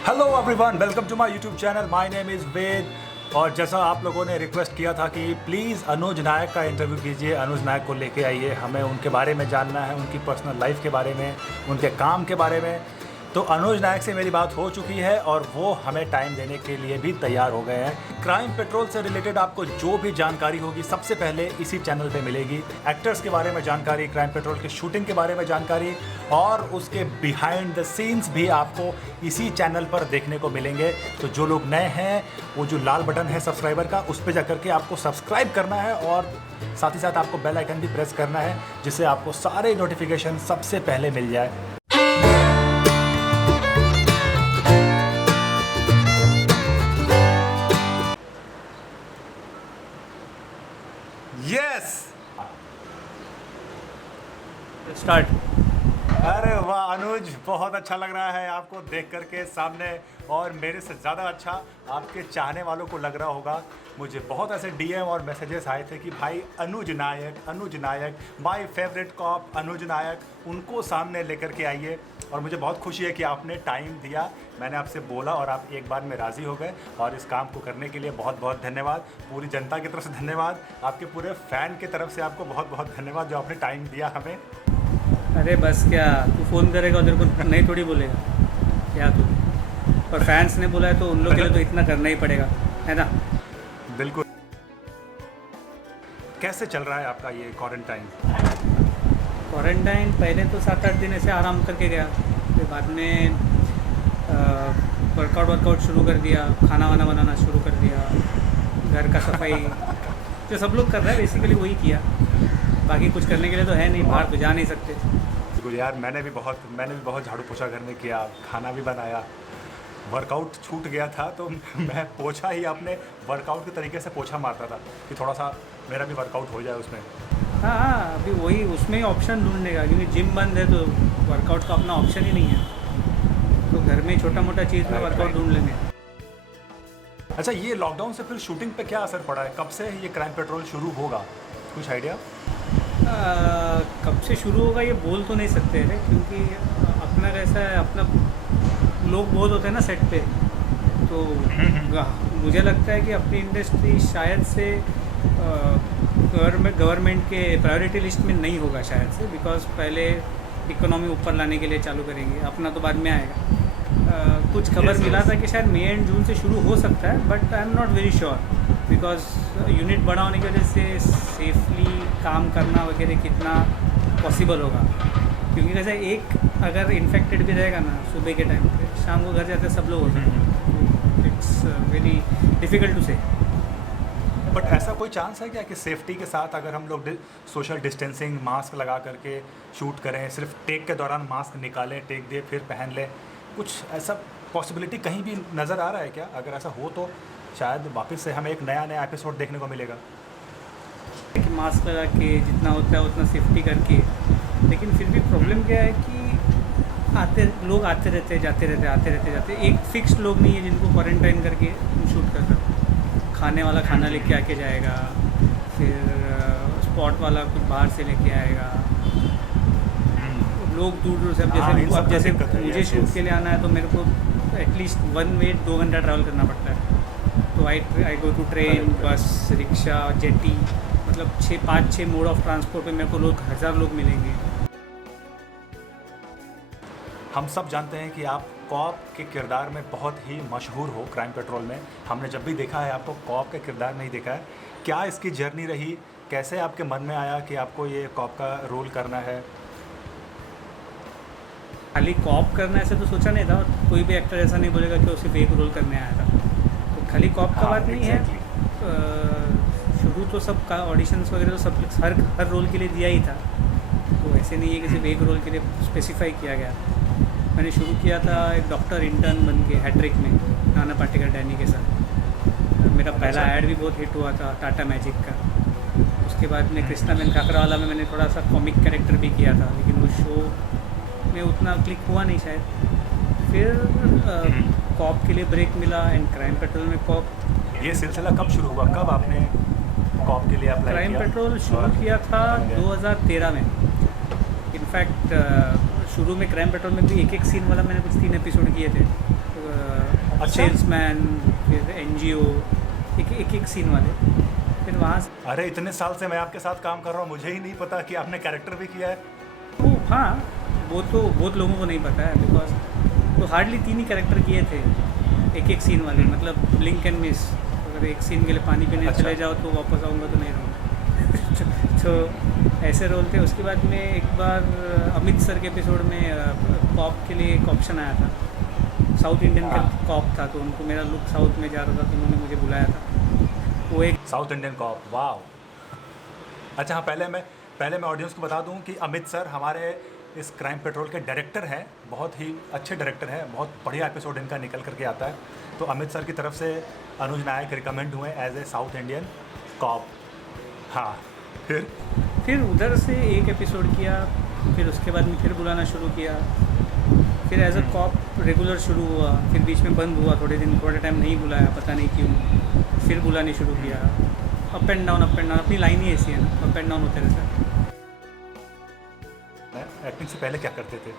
Hello everyone, welcome to my YouTube channel. My name is Ved. और जैसा आप लोगों ने रिक्वेस्ट किया था कि प्लीज़ अनुज नायक का इंटरव्यू कीजिए, अनुज नायक को लेके आइए, हमें उनके बारे में जानना है, उनकी पर्सनल लाइफ के बारे में, उनके काम के बारे में। तो अनुज नायक से मेरी बात हो चुकी है और वो हमें टाइम देने के लिए भी तैयार हो गए हैं। क्राइम पेट्रोल से रिलेटेड आपको जो भी जानकारी होगी सबसे पहले इसी चैनल पे मिलेगी। एक्टर्स के बारे में जानकारी, क्राइम पेट्रोल की शूटिंग के बारे में जानकारी और उसके बिहाइंड द सीन्स भी आपको इसी चैनल पर देखने को मिलेंगे। तो जो लोग नए हैं, वो जो लाल बटन है सब्सक्राइबर का, उस पर जाकर के आपको सब्सक्राइब करना है और साथ ही साथ आपको बेल आइकन भी प्रेस करना है, जिससे आपको सारे नोटिफिकेशन सबसे पहले मिल जाए। Yes, start. अरे वाह अनुज, बहुत अच्छा लग रहा है आपको देख करके सामने, और मेरे से ज़्यादा अच्छा आपके चाहने वालों को लग रहा होगा। मुझे बहुत ऐसे डीएम और मैसेजेस आए थे कि भाई अनुज नायक, माय फेवरेट कॉप अनुज नायक, उनको सामने लेकर के आइए। और मुझे बहुत खुशी है कि आपने टाइम दिया, मैंने आपसे बोला और आप एक बार में राज़ी हो गए। और इस काम को करने के लिए बहुत बहुत धन्यवाद। पूरी जनता की तरफ से धन्यवाद, आपके पूरे फ़ैन की तरफ से आपको बहुत बहुत धन्यवाद जो आपने टाइम दिया हमें। अरे बस क्या, तू फ़ोन करेगा उधर को नहीं थोड़ी बोलेगा क्या तू? और फैंस ने बोला है तो उन लोग के लिए तो इतना करना ही पड़ेगा, है ना? बिल्कुल। कैसे चल रहा है आपका ये क्वारंटाइन? क्वारंटाइन पहले तो 7-8 दिन ऐसे आराम करके गया, फिर बाद में वर्कआउट शुरू कर दिया, खाना वाना बनाना शुरू कर दिया, घर का सफाई जो सब लोग कर रहे हैं बेसिकली वही किया। बाकी कुछ करने के लिए तो है नहीं, बाहर तो जा नहीं सकते। बिल्कुल यार, मैंने भी बहुत झाड़ू पोछा घर में किया, खाना भी बनाया। वर्कआउट छूट गया था तो मैं पोछा ही अपने वर्कआउट के तरीके से पोछा मारता था कि थोड़ा सा मेरा भी वर्कआउट हो जाए उसमें। हाँ, अभी वही उसमें ही ऑप्शन ढूंढने का, क्योंकि जिम बंद है तो वर्कआउट का अपना ऑप्शन ही नहीं है, तो घर में छोटा मोटा चीज़ में वर्कआउट ढूंढ लेंगे। अच्छा, ये लॉकडाउन से फिर शूटिंग पे क्या असर पड़ा है? कब से ये क्राइम पेट्रोल शुरू होगा, कुछ आइडिया? कब से शुरू होगा ये बोल तो नहीं सकते हैं, क्योंकि अपना कैसा है, अपना लोग बहुत होते हैं ना सेट पे, तो मुझे लगता है कि अपनी इंडस्ट्री शायद से गवर्नमेंट के प्रायोरिटी लिस्ट में नहीं होगा शायद से, बिकॉज पहले इकोनॉमी ऊपर लाने के लिए चालू करेंगे, अपना तो बाद में आएगा। कुछ खबर मिला था कि शायद मई एंड जून से शुरू हो सकता है, but I am not very sure, because unit बड़ा होने की वजह से सेफली काम करना वगैरह कितना पॉसिबल होगा। क्योंकि कैसे एक अगर इन्फेक्टेड भी रहेगा ना सुबह के टाइम पे, शाम को घर जाते सब लोग होते हैं, इट्स वेरी डिफ़िकल्ट टू से। बट ऐसा कोई चांस है क्या कि सेफ्टी के साथ अगर हम लोग सोशल डिस्टेंसिंग, मास्क लगा करके शूट करें, सिर्फ टेक के दौरान मास्क निकालें, टेक दे फिर पहन लें, कुछ ऐसा पॉसिबिलिटी कहीं भी नज़र आ रहा है क्या? अगर ऐसा हो तो शायद वापस से हमें एक नया एपिसोड देखने को मिलेगा। कि मास्क लगा के जितना होता है उतना सेफ्टी करके, लेकिन फिर भी प्रॉब्लम क्या है कि लोग आते रहते जाते, एक फिक्स लोग नहीं है जिनको क्वारंटाइन करके शूट करना। खाने वाला खाना लेके आके जाएगा, फिर स्पॉट वाला कुछ बाहर से लेके आएगा, लोग दूर से। अब जैसे मुझे शूट के लिए आना है तो मेरे को एटलीस्ट 2 घंटा ट्रैवल करना पड़ता है, तो आई गो टू ट्रेन, बस, रिक्शा, जेटी, मतलब 5-6 मोड ऑफ ट्रांसपोर्ट पे मेरे को 1000 लोग मिलेंगे। हम सब जानते हैं कि आप कॉप के किरदार में बहुत ही मशहूर हो क्राइम पेट्रोल में। हमने जब भी देखा है आपको कॉप का किरदार नहीं देखा है। क्या इसकी जर्नी रही, कैसे आपके मन में आया कि आपको ये कॉप का रोल करना है? खाली कॉप करना ऐसे तो सोचा नहीं था, कोई भी एक्टर ऐसा नहीं बोलेगा कि वो सिर्फ एक रोल करने आया था, तो खाली कॉप का बात नहीं है। शुरू तो सब का ऑडिशंस वगैरह तो सब हर रोल के लिए दिया ही था, तो ऐसे नहीं है कि सिर्फ एक रोल के लिए स्पेसिफाई किया गया। मैंने शुरू किया था एक डॉक्टर इंटर्न बन के हैट्रिक में, नाना पाटेकर डैनी के साथ। मेरा पहला ऐड भी बहुत हिट हुआ था टाटा मैजिक का। उसके बाद में कृष्णा मैन काकरा वाला में मैंने थोड़ा सा कॉमिक कैरेक्टर भी किया था, लेकिन वो शो में उतना क्लिक हुआ नहीं शायद। फिर कॉप के लिए ब्रेक मिला एंड क्राइम पेट्रोल में कॉप। ये सिलसिला कब शुरू हुआ, कब आपने कॉप के लिए अप्लाई किया? क्राइम पेट्रोल शुरू किया था 2013 में। इनफैक्ट शुरू में क्राइम पेट्रोल में भी एक सीन वाला मैंने कुछ 3 एपिसोड किए थे। अच्छा। सेल्समैन, फिर एनजीओ, एक सीन वाले। फिर वहाँ से अरे इतने साल से मैं आपके साथ काम कर रहा हूँ, मुझे ही नहीं पता कि आपने कैरेक्टर भी किया है। वो, हाँ, वो तो बहुत लोगों को नहीं पता है, बिकॉज तो हार्डली 3 ही कैरेक्टर किए थे एक सीन वाले, मतलब ब्लिंक एंड मिस। अगर एक सीन के लिए पानी पीने अच्छा। चले जाओ तो वापस आऊँगा तो नहीं रहूँगा। तो ऐसे रोल थे। उसके बाद में एक बार अमित सर के एपिसोड में कॉप के लिए एक ऑप्शन आया था, साउथ इंडियन का हाँ। कॉप था, तो उनको मेरा लुक साउथ में जा रहा था, तो उन्होंने मुझे बुलाया था। वो एक साउथ इंडियन कॉप, वाह। अच्छा हाँ, पहले मैं ऑडियंस को बता दूं कि अमित सर हमारे इस क्राइम पेट्रोल के डायरेक्टर हैं, बहुत ही अच्छे डायरेक्टर हैं, बहुत बढ़िया एपिसोड इनका निकल करके आता है। तो अमित सर की तरफ से अनुज नायक रिकमेंड हुए as a south Indian cop. हाँ, फिर उधर से एक एपिसोड किया, फिर उसके बाद में फिर बुलाना शुरू किया, फिर एज अ कॉप रेगुलर शुरू हुआ, फिर बीच में बंद हुआ, थोड़े टाइम नहीं बुलाया, पता नहीं क्यों, फिर बुलाने शुरू किया। अप एंड डाउन, अपनी लाइन ही ऐसी है ना, अप एंड डाउन होते रहता है। एक्टिंग से पहले क्या करते थे?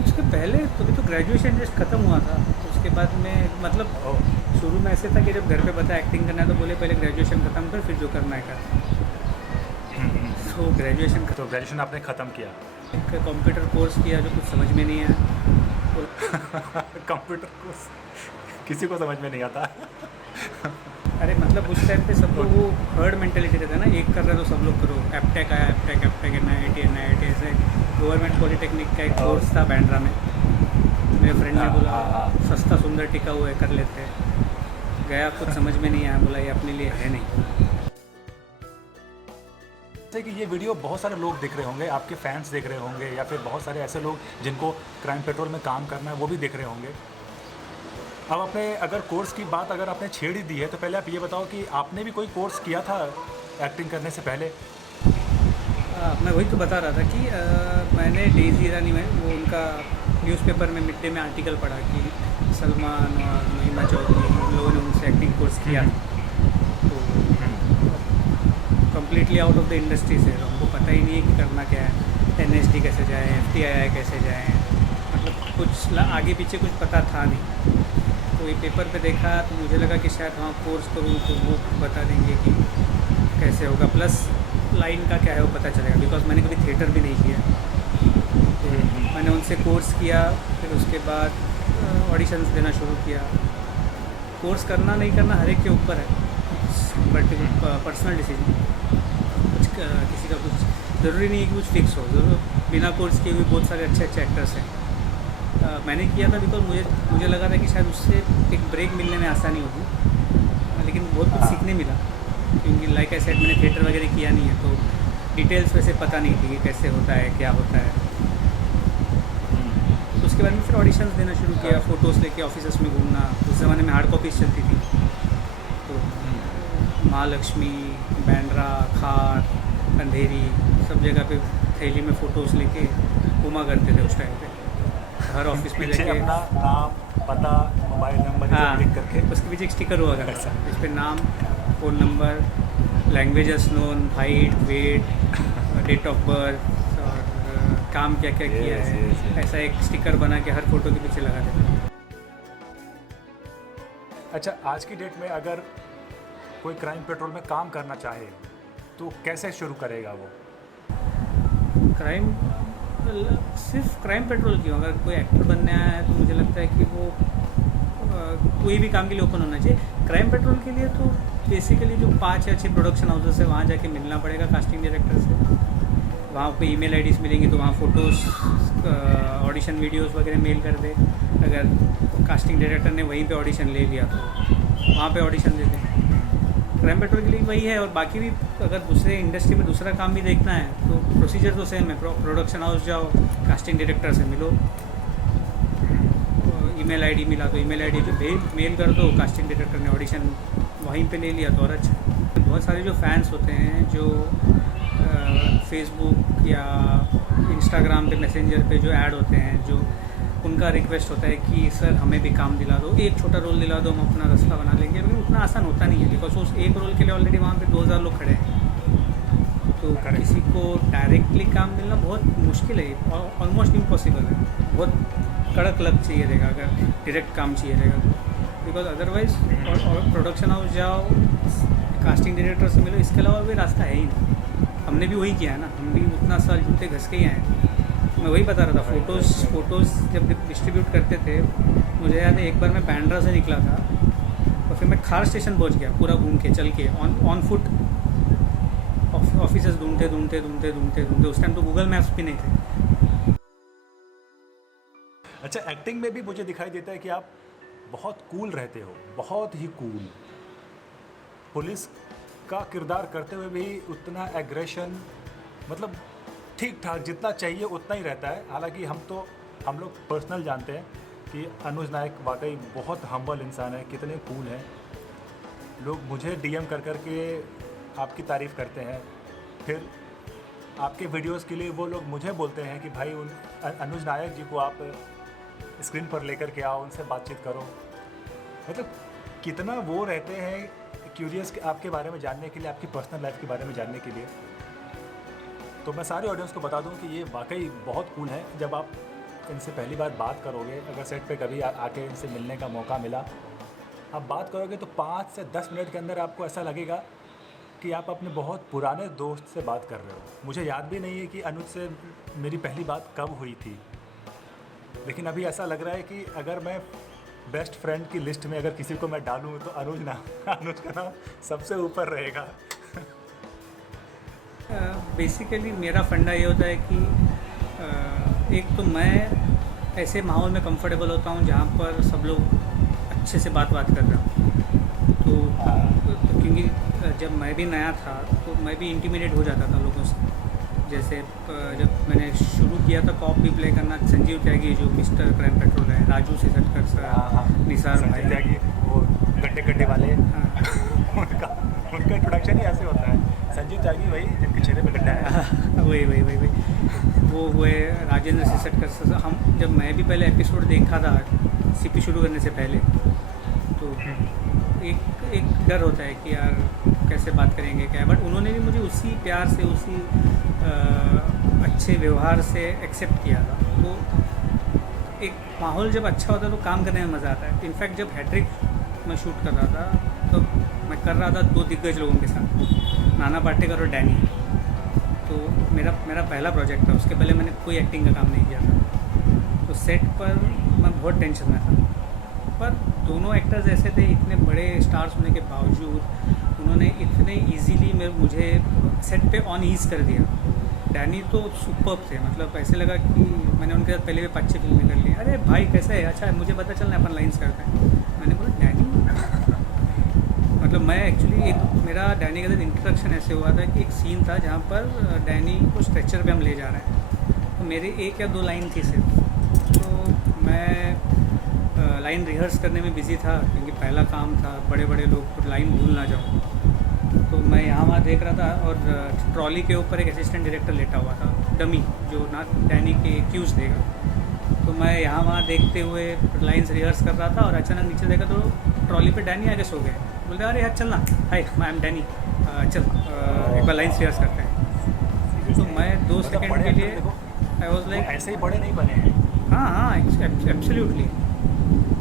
उसके पहले तो अभी तो ग्रेजुएशन जस्ट ख़त्म हुआ था। उसके बाद में मतलब शुरू में ऐसे था कि जब घर पे बता एक्टिंग करना है तो बोले पहले ग्रेजुएशन ख़त्म कर, फिर जो करना है कर। तो ग्रेजुएशन आपने ख़त्म किया? एक कंप्यूटर कोर्स किया जो कुछ समझ में नहीं आया। कंप्यूटर कोर्स किसी को समझ में नहीं आता। अरे मतलब उस टाइम पे सब लोग वो हर्ड मेंटेलिटी रहता है ना, एक कर रहे तो सब लोग करो। एपटेक आया, एपटेक NIT ऐसे गवर्नमेंट पॉलिटेक्निक का एक कोर्स था बैंड्रा में। मेरे फ्रेंड ने बोला सस्ता सुंदर टिका हुआ है, कर लेते हैं। गया, कुछ समझ में नहीं आया, बोला ये अपने लिए है नहीं। जैसे कि ये वीडियो बहुत सारे लोग देख रहे होंगे, आपके फैंस देख रहे होंगे, या फिर बहुत सारे ऐसे लोग जिनको क्राइम पेट्रोल में काम करना है वो भी देख रहे होंगे। अब आपने अगर कोर्स की बात अगर आपने छेड़ ही दी है तो पहले आप ये बताओ कि आपने भी कोई कोर्स किया था एक्टिंग करने से पहले? मैं वही तो बता रहा था कि मैंने डेज़ी ईरानी में वो उनका न्यूज़पेपर में मिड डे में आर्टिकल पढ़ा कि सलमान और महिमा चौधरी लोगों ने उनसे एक्टिंग कोर्स किया। तो completely out of the industry से, हमको पता ही नहीं है कि करना क्या है, NSD कैसे जाए, FTII कैसे जाए, मतलब कुछ आगे पीछे कुछ पता था नहीं। तो ये पेपर पे देखा तो मुझे लगा कि शायद हाँ कोर्स करूँ तो वो बता देंगे कि कैसे होगा, प्लस लाइन का क्या है वो पता चलेगा, बिकॉज मैंने कभी थिएटर भी नहीं किया। तो मैंने उनसे कोर्स किया, फिर उसके बाद ऑडिशंस देना शुरू किया। कोर्स करना नहीं करना हर एक के ऊपर है, बट पर्सनल डिसीजन। कुछ किसी का कुछ ज़रूरी नहीं है कि कुछ फिक्स हो। ज़रूर बिना कोर्स किए हुए बहुत सारे अच्छे एक्टर्स हैं। मैंने किया था बिकॉज मुझे लगा था कि शायद उससे एक ब्रेक मिलने में आसानी होगी, लेकिन बहुत कुछ सीखने मिला, क्योंकि लाइक आई सेड मैंने थिएटर वगैरह किया नहीं है, तो डिटेल्स वैसे पता नहीं थी कि कैसे होता है, क्या होता है। तो उसके बाद में फिर ऑडिशंस देना शुरू किया, फ़ोटोज़ लेके ऑफिस में घूमना। उस ज़माने में हार्ड कॉपीज़ चलती थी, तो महालक्ष्मी, बैंड्रा, खार, अंधेरी, सब जगह पे थैली में फ़ोटोज़ लेके घूमा करते थे उस टाइम पे। हर ऑफिस में पीछे लेके अपना नाम, पता, मोबाइल नंबर हाँ, लिख करके उसके पीछे एक स्टिकर हुआ करता था, इस पे नाम, phone number, languages known, height, weight, date of birth और काम क्या क्या किया है। ऐसा एक स्टिकर बना के हर फोटो के पीछे लगा देता। अच्छा, आज की डेट में अगर कोई क्राइम पेट्रोल में काम करना चाहे तो कैसे शुरू करेगा वो? क्राइम, सिर्फ क्राइम पेट्रोल क्यों, अगर कोई एक्टर बनने आया है तो मुझे लगता है कि वो कोई भी काम के लिए ओपन होना चाहिए। क्राइम पेट्रोल के लिए तो बेसिकली जो 5 या 6 प्रोडक्शन हाउसेस है वहाँ जाके मिलना पड़ेगा कास्टिंग डायरेक्टर से। वहाँ पे ईमेल आईडीज़ मिलेंगी तो वहाँ फ़ोटोज़, ऑडिशन वीडियोस वगैरह मेल कर दे। अगर कास्टिंग डायरेक्टर ने वहीं पे ऑडिशन ले लिया तो वहाँ पे ऑडिशन दे दें। क्राइम पेट्रोल के लिए वही है। और बाकी भी अगर दूसरे इंडस्ट्री में दूसरा काम भी देखना है तो प्रोसीजर तो सेम है। प्रोडक्शन हाउस जाओ, कास्टिंग डायरेक्टर से मिलो, ईमेल आईडी मिला तो ईमेल आईडी पे मेल कर दो, कास्टिंग डायरेक्टर ने ऑडिशन वहीं पे ले लिया तो और अच्छा। बहुत सारे जो फैंस होते हैं जो फेसबुक या इंस्टाग्राम पे, मैसेंजर पे जो ऐड होते हैं, जो उनका रिक्वेस्ट होता है कि सर हमें भी काम दिला दो, एक छोटा रोल दिला दो, हम अपना रास्ता बना लेंगे। लेकिन उतना आसान होता नहीं है, बिकॉज उस एक रोल के लिए ऑलरेडी वहाँ पे 2000 लोग खड़े हैं। तो किसी को डायरेक्टली काम मिलना बहुत मुश्किल है, ऑलमोस्ट इम्पॉसिबल है। बहुत कड़क लग चाहिए रहेगा अगर डायरेक्ट काम चाहिए रहेगा तो। बिकॉज अदरवाइज और प्रोडक्शन हाउस जाओ, कास्टिंग डायरेक्टर से मिलो, इसके अलावा भी रास्ता है ही नहीं। हमने भी वही किया है ना, हम भी उतना साल जूते घस के ही आए हैं। मैं वही बता रहा था, फ़ोटोज़ जब डिस्ट्रीब्यूट करते थे, मुझे याद है एक बार मैं बांद्रा से निकला था और फिर मैं खार स्टेशन पहुंच गया पूरा घूम के, चल के ऑन फुट, ऑफिसेस ढूंढते। उस टाइम तो गूगल मैप्स भी नहीं थे। अच्छा, एक्टिंग में भी मुझे दिखाई देता है कि आप बहुत कूल रहते हो, बहुत ही कूल। पुलिस का किरदार करते हुए भी उतना एग्रेशन, मतलब ठीक ठाक जितना चाहिए उतना ही रहता है। हालांकि हम लोग पर्सनल जानते हैं कि अनुज नायक वाकई बहुत हम्बल इंसान है, कितने कूल हैं। लोग मुझे डीएम कर के आपकी तारीफ़ करते हैं, फिर आपके वीडियोस के लिए वो लोग मुझे बोलते हैं कि भाई अनुज नायक जी को आप स्क्रीन पर लेकर के आओ, उनसे बातचीत करो। मतलब कितना वो रहते हैं क्यूरियस आपके बारे में जानने के लिए, आपकी पर्सनल लाइफ के बारे में जानने के लिए। तो मैं सारे ऑडियंस को बता दूं कि ये वाकई बहुत कूल है। जब आप इनसे पहली बार बात करोगे, अगर सेट पे कभी आके इनसे मिलने का मौका मिला, आप बात करोगे तो 5 से 10 मिनट के अंदर आपको ऐसा लगेगा कि आप अपने बहुत पुराने दोस्त से बात कर रहे हो। मुझे याद भी नहीं है कि अनुज से मेरी पहली बात कब हुई थी, लेकिन अभी ऐसा लग रहा है कि अगर मैं बेस्ट फ्रेंड की लिस्ट में अगर किसी को मैं डालूँ तो अनुज का नाम सबसे ऊपर रहेगा। बेसिकली मेरा फंडा ये होता है कि एक तो मैं ऐसे माहौल में कंफर्टेबल होता हूँ जहाँ पर सब लोग अच्छे से बात कर रहे हो। तो क्योंकि जब मैं भी नया था तो मैं भी इंटीमिडेट हो जाता था लोगों से। जैसे जब मैंने शुरू किया था कॉप भी प्ले करना, संजीव त्यागी जो मिस्टर क्राइम पेट्रोल है, राजू सिसटकर सर, निसार भाई त्यागी, वो गड्ढे वाले, उनका इंट्रोडक्शन ही ऐसे होता है। संजीव त्यागी वही जिनके चेहरे पे गड्ढा है। वही वो हुए राजेंद्र सिसटकर सर। हम जब मैं भी पहले एपिसोड देखा था सीपी शुरू करने से पहले, तो एक डर होता है कि यार कैसे बात करेंगे क्या, बट उन्होंने भी मुझे उसी प्यार से, उसी अच्छे व्यवहार से एक्सेप्ट किया था। तो एक माहौल जब अच्छा होता है तो काम करने में मज़ा आता है। इनफैक्ट जब हैट्रिक मैं शूट कर रहा था तो मैं कर रहा था 2 दिग्गज लोगों के साथ, नाना पाटेकर और डैनी। तो मेरा पहला प्रोजेक्ट था, उसके पहले मैंने कोई एक्टिंग का काम नहीं किया था। तो सेट पर मैं बहुत टेंशन में था, पर दोनों एक्टर्स ऐसे थे, इतने बड़े स्टार्स होने के बावजूद उन्होंने इतने इजीली मुझे सेट पे ऑन ईज कर दिया। डैनी तो सुपर्ब थे, मतलब ऐसे लगा कि मैंने उनके साथ पहले भी 5-6 फिल्में कर ली। अरे भाई कैसे है, अच्छा मुझे पता चलना अपन लाइन्स करते हैं। मैंने बोला डैनी, मतलब मैं एक्चुअली मेरा डैनी के साथ इंट्रोडक्शन ऐसे हुआ था कि एक सीन था जहाँ पर डैनी को स्ट्रेचर पे हम ले जा रहे हैं, तो मेरे 1 या 2 लाइन थी सिर्फ। तो मैं लाइन रिहर्स करने में बिज़ी था क्योंकि पहला काम था, बड़े लोग तो लाइन भूल ना जाऊँ। तो मैं यहाँ वहाँ देख रहा था और ट्रॉली के ऊपर एक असिस्टेंट डायरेक्टर लेटा हुआ था, डमी, जो ना डैनी के क्यूज़ देगा। तो मैं यहाँ वहाँ देखते हुए लाइन्स रिहर्स कर रहा था और अचानक नीचे देखा तो ट्रॉली पे डैनी आगे सो गए। बोलते अरे यार चलना, हाय आई एम डैनी, चल एक बार लाइन्स रिहर्स करते हैं। तो मैं 2 सेकेंड के लिए आई वॉज लाइक, ऐसे ही बड़े नहीं बने हैं। हाँ एब्सोल्युटली।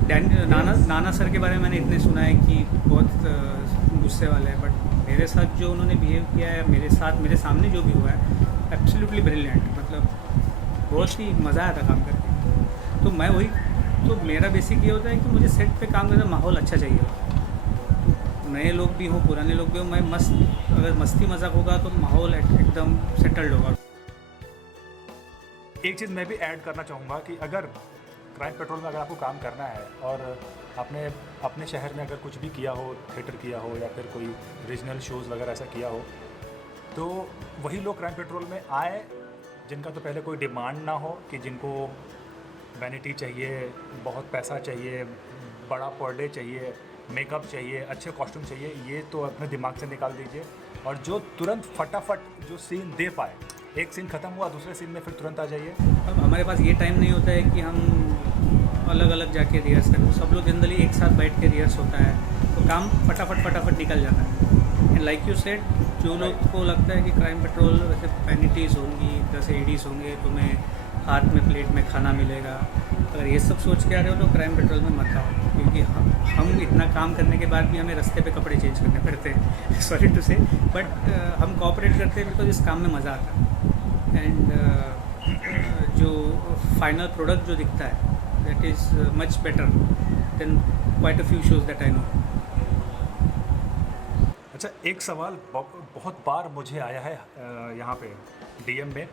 डैनी नाना सर के बारे में मैंने इतने सुना है कि बहुत गुस्से वाले हैं, बट मेरे साथ जो उन्होंने बिहेव किया है, मेरे सामने जो भी हुआ है, एब्सोल्युटली ब्रिलियंट। मतलब बहुत ही मज़ा आया था काम करके। तो मैं वही, तो मेरा बेसिक ये होता है कि मुझे सेट पे काम करना माहौल अच्छा चाहिए। नए लोग भी हों, पुराने लोग भी हों, मैं अगर मस्ती मजाक होगा तो माहौल एकदम सेटल्ड होगा। एक चीज़ मैं भी ऐड करना चाहूँगा कि अगर क्राइम पेट्रोल में अगर आपको काम करना है और आपने अपने शहर में अगर कुछ भी किया हो, थिएटर किया हो या फिर कोई रीजनल शोज़ वगैरह ऐसा किया हो, तो वही लोग क्राइम पेट्रोल में आए जिनका तो पहले कोई डिमांड ना हो, कि जिनको वैनिटी चाहिए, बहुत पैसा चाहिए, बड़ा पर डे चाहिए, मेकअप चाहिए, अच्छे कॉस्ट्यूम चाहिए, ये तो अपने दिमाग से निकाल दीजिए। और जो तुरंत फटाफट जो सीन दे पाए, एक सीन ख़त्म हुआ दूसरे सीन में फिर तुरंत आ जाइए। अब हमारे पास ये टाइम नहीं होता है कि हम अलग अलग जाके रिहर्स करें। सब लोग जनरली एक साथ बैठ के रिहर्स होता है, तो काम फटाफट निकल जाता है। एंड लाइक यू सेड, जो लोग को लगता है कि क्राइम पेट्रोल वैसे पेनिटीज़ होंगी, 10 एडीज़ होंगे, तुम्हें हाथ में प्लेट में खाना मिलेगा, अगर ये सब सोच के आ रहे हो तो क्राइम पेट्रोल में मत आओ। क्योंकि हम इतना काम करने के बाद भी हमें रास्ते पे कपड़े चेंज करने पड़ते हैं सॉरी टू से, बट हम कोऑपरेट करते हैं बिकॉज इस काम में मज़ा आता है। एंड जो फाइनल प्रोडक्ट जो दिखता है that is much better than quite a few shows that I know. अच्छा, एक सवाल बहुत बार मुझे आया है यहाँ पे DM में,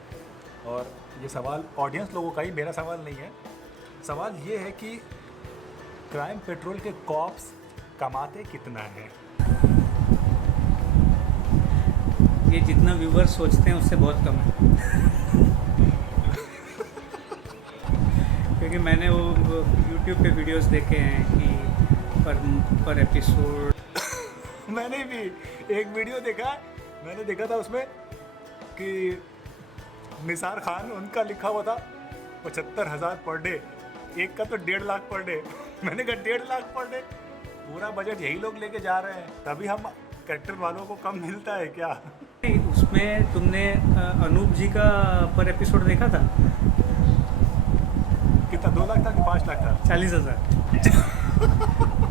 और ये सवाल ऑडियंस लोगों का ही, मेरा सवाल नहीं है। सवाल ये है कि क्राइम पेट्रोल के कॉप्स कमाते कितना है? ये जितना व्यूवर्स सोचते हैं उससे बहुत कम है क्योंकि मैंने वो YouTube पे वीडियोस देखे हैं कि पर एपिसोड मैंने भी एक वीडियो देखा, मैंने देखा था उसमें कि निसार खान, उनका लिखा हुआ था 75,000 पर डे, एक का तो 1.5 लाख पर डे। मैंने कहा 1.5 लाख पर डे, पूरा बजट यही लोग लेके जा रहे हैं, तभी हम कैरेक्टर वालों को कम मिलता है क्या? उसमें तुमने अनूप जी का पर एपिसोड देखा था? कितना, 2 लाख था कि 5 लाख था? 40,000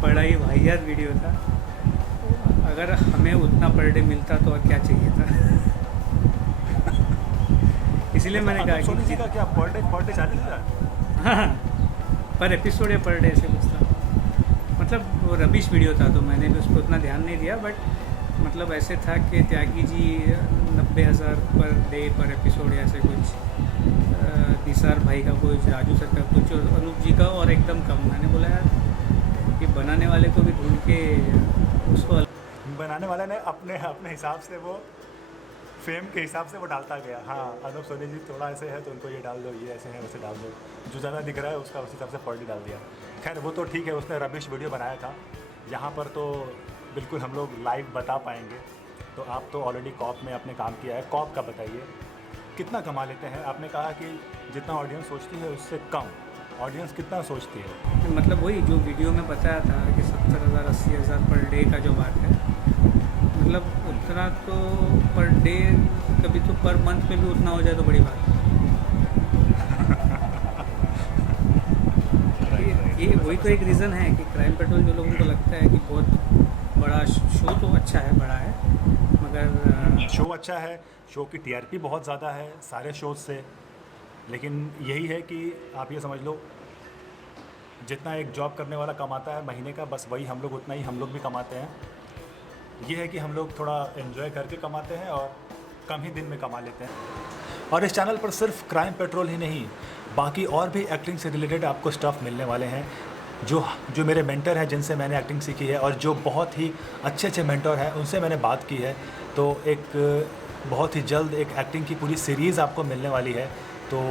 बड़ा ही वाहियात वीडियो था। अगर हमें उतना पर डे मिलता तो और क्या चाहिए था इसीलिए मैंने कहा सोनी जी का क्या पर डे 40,000? हाँ, पर एपिसोड या पर डे ऐसे कुछ था। मतलब वो रबिश वीडियो था तो मैंने भी उस पर उतना ध्यान नहीं दिया, बट मतलब ऐसे था कि त्यागी जी 90,000 पर डे पर एपिसोड ऐसे कुछ, निसार भाई का कुछ, राजू सर का कुछ, और अनूप जी का और एकदम कम। मैंने बोला यार कि बनाने वाले को भी ढूंढ के उसको, बनाने वाले ने अपने अपने हिसाब से, वो फेम के हिसाब से वो डालता गया। हाँ, अनूप सोनी जी थोड़ा ऐसे है तो उनको ये डाल दो, ये ऐसे है वैसे डाल दो, जो ज़्यादा दिख रहा है उसका उस हिसाब से पर डे डाल दिया। खैर वो तो ठीक है, उसने रबिश वीडियो बनाया था। यहाँ पर तो बिल्कुल हम लोग लाइव बता पाएंगे। तो आप तो ऑलरेडी कॉप में आपने काम किया है, कॉप का बताइए कितना कमा लेते हैं? आपने कहा कि जितना ऑडियंस सोचती है उससे कम, ऑडियंस कितना सोचती है? मतलब वही जो वीडियो में बताया था कि 70,000 80,000 पर डे का जो बात है, मतलब उतना तो पर डे, कभी तो पर मंथ में भी उतना हो जाए तो बड़ी बात है। ये वही तो एक रीज़न है कि क्राइम पेट्रोल जो लोगों को लगता है कि बहुत बड़ा शो, तो अच्छा है, बड़ा है, मगर शो अच्छा है, शो की TRP बहुत ज़्यादा है सारे शोज से। लेकिन यही है कि आप ये समझ लो, जितना एक जॉब करने वाला कमाता है महीने का, बस वही हम लोग, उतना ही हम लोग भी कमाते हैं। ये है कि हम लोग थोड़ा एंजॉय करके कमाते हैं और कम ही दिन में कमा लेते हैं। और इस चैनल पर सिर्फ क्राइम पेट्रोल ही नहीं, बाकी और भी एक्टिंग से रिलेटेड आपको स्टफ़ मिलने वाले हैं। जो मेरे मेंटर हैं, जिनसे मैंने एक्टिंग सीखी है, और जो बहुत ही अच्छे अच्छे मेंटर हैं, उनसे मैंने बात की है। तो एक बहुत ही जल्द एक एक्टिंग की पूरी सीरीज़ आपको मिलने वाली है। तो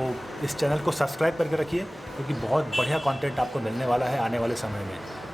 इस चैनल को सब्सक्राइब करके रखिए, क्योंकि बहुत बढ़िया कंटेंट आपको मिलने वाला है आने वाले समय में।